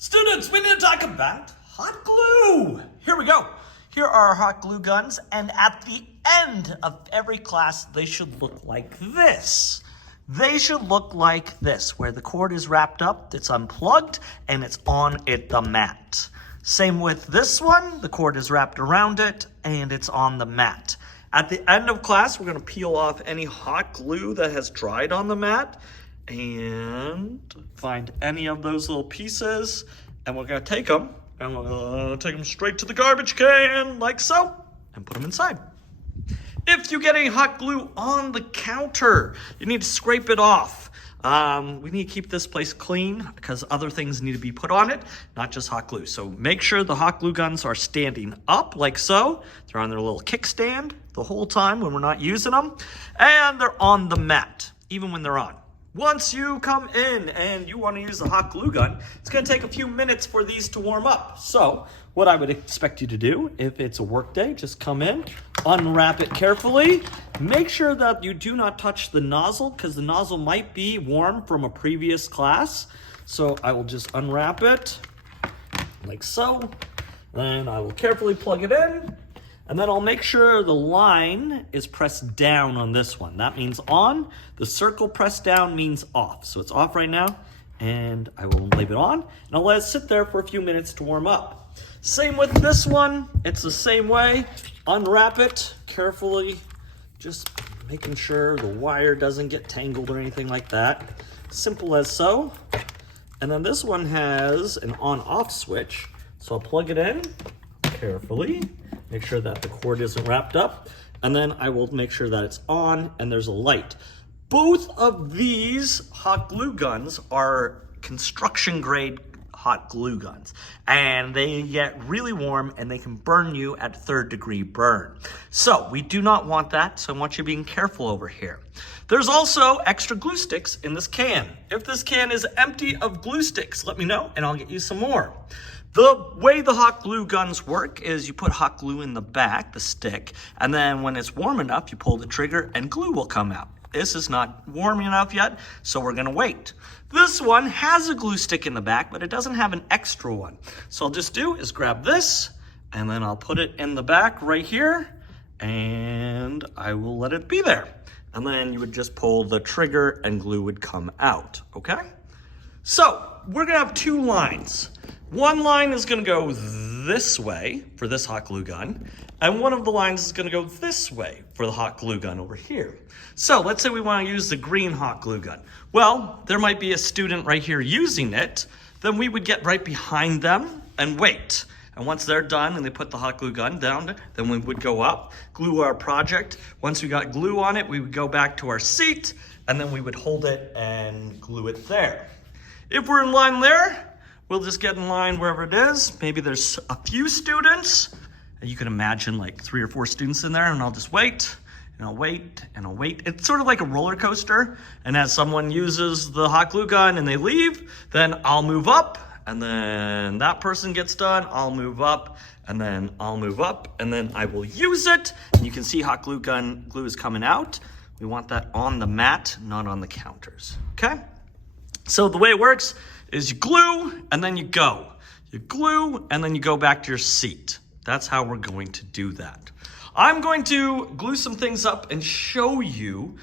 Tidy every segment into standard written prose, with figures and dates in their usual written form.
Students, we need to talk about hot glue. Here we go. Here are our hot glue guns, and at the end of every class, they should look like this. They should look like this, where the cord is wrapped up, it's unplugged, and it's on the mat. Same with this one, the cord is wrapped around it, and it's on the mat. At the end of class, we're gonna peel off any hot glue that has dried on the mat, and find any of those little pieces, and we're gonna take them, and we're gonna take them straight to the garbage can, like so, and put them inside. If you get any hot glue on the counter, you need to scrape it off. We need to keep this place clean because other things need to be put on it, not just hot glue. So make sure the hot glue guns are standing up like so. They're on their little kickstand the whole time when we're not using them, and they're on the mat, even when they're on. Once you come in and you want to use the hot glue gun, it's going to take a few minutes for these to warm up. So what I would expect you to do, if it's a work day, just come in, unwrap it carefully. Make sure that you do not touch the nozzle because the nozzle might be warm from a previous class. So I will just unwrap it like so. Then I will carefully plug it in. And then I'll make sure the line is pressed down on this one. That means on. The circle pressed down means off. So it's off right now. And I will leave it on. And I'll let it sit there for a few minutes to warm up. Same with this one. It's the same way. Unwrap it carefully. Just making sure the wire doesn't get tangled or anything like that. Simple as so. And then this one has an on-off switch. So I'll plug it in carefully. Make sure that the cord isn't wrapped up, and then I will make sure that it's on and there's a light. Both of these hot glue guns are construction grade hot glue guns, and they get really warm and they can burn you at 3rd degree burn. So we do not want that, so I want you being careful over here. There's also extra glue sticks in this can. If this can is empty of glue sticks, let me know and I'll get you some more. The way the hot glue guns work is you put hot glue in the back, the stick, and then when it's warm enough, you pull the trigger and glue will come out. This is not warm enough yet, so we're gonna wait. This one has a glue stick in the back, but it doesn't have an extra one. So I'll just do is grab this, and then I'll put it in the back right here, and I will let it be there. And then you would just pull the trigger and glue would come out, okay? So we're gonna have 2 lines. One line is gonna go this way for this hot glue gun, and one of the lines is gonna go this way for the hot glue gun over here. So let's say we wanna use the green hot glue gun. Well, there might be a student right here using it, then we would get right behind them and wait. And once they're done and they put the hot glue gun down, then we would go up, glue our project. Once we got glue on it, we would go back to our seat, and then we would hold it and glue it there. If we're in line there, we'll just get in line wherever it is. Maybe there's a few students. You can imagine like 3 or 4 students in there, and I'll just wait, and I'll wait, and I'll wait. It's sort of like a roller coaster. And as someone uses the hot glue gun and they leave, then I'll move up, and then that person gets done, I'll move up, and then I'll move up, and then I will use it. And you can see hot glue is coming out. We want that on the mat, not on the counters, okay? So the way it works is you glue and then you go. You glue and then you go back to your seat. That's how we're going to do that. I'm going to glue some things up and show you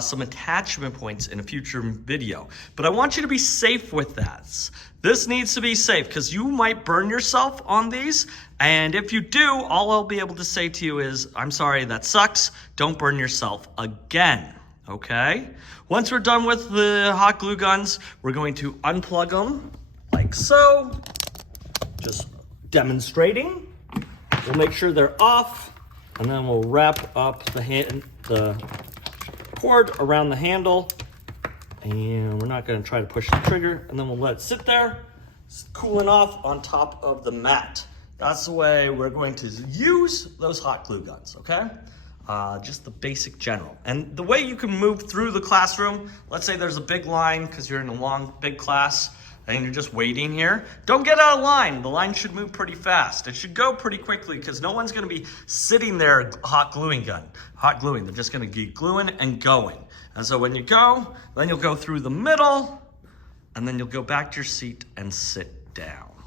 some attachment points in a future video. But I want you to be safe with that. This needs to be safe because you might burn yourself on these. And if you do, all I'll be able to say to you is, I'm sorry, that sucks. Don't burn yourself again. Okay, once we're done with the hot glue guns, we're going to unplug them like so, just demonstrating. We'll make sure they're off, and then we'll wrap up the cord around the handle, and we're not going to try to push the trigger, and then we'll let it sit there, cooling off on top of the mat. That's the way we're going to use those hot glue guns, okay? Just the basic general. And the way you can move through the classroom, let's say there's a big line because you're in a long, big class and you're just waiting here. Don't get out of line. The line should move pretty fast. It should go pretty quickly because no one's gonna be sitting there hot gluing. They're just gonna keep gluing and going. And so when you go, then you'll go through the middle and then you'll go back to your seat and sit down.